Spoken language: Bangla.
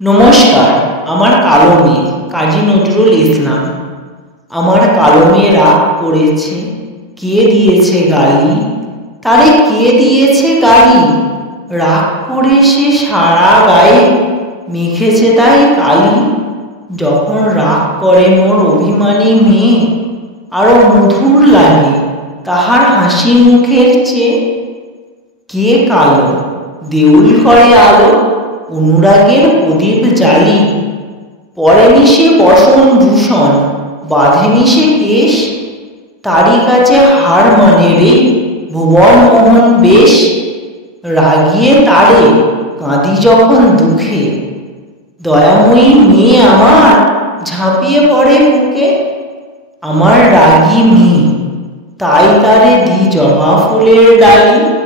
নমস্কার। আমার কালো মেয়ে কাজী নজরুল ইসলাম। আমার কালো মেয়ে রাগ করেছে, কে দিয়েছে গালি? তারে কে দিয়েছে গালি? রাগ করে সে সারা গায়ে মেখেছে তাই কালি। যখন রাগ করে মোর অভিমানী মেয়ে, আরো মধুর লাগে তাহার হাসি মুখের চেয়ে। কে কালো দেউল করে আলো, অনুরাগের প্রদীপ জালি। পরেনি সে বসন ভূষণ, বাঁধেনি সে কেশ, তারি কাছে হার মানে রে ভুবন মোহন বেশ। রাগিয়ে তারে কাঁদি যখন দুঃখে, দয়াময়ী মেয়ে আমার ঝাঁপিয়ে পড়ে বুকে। আমার রাগী মেয়ে, তাই তারে দি জবা ফুলের ডালি।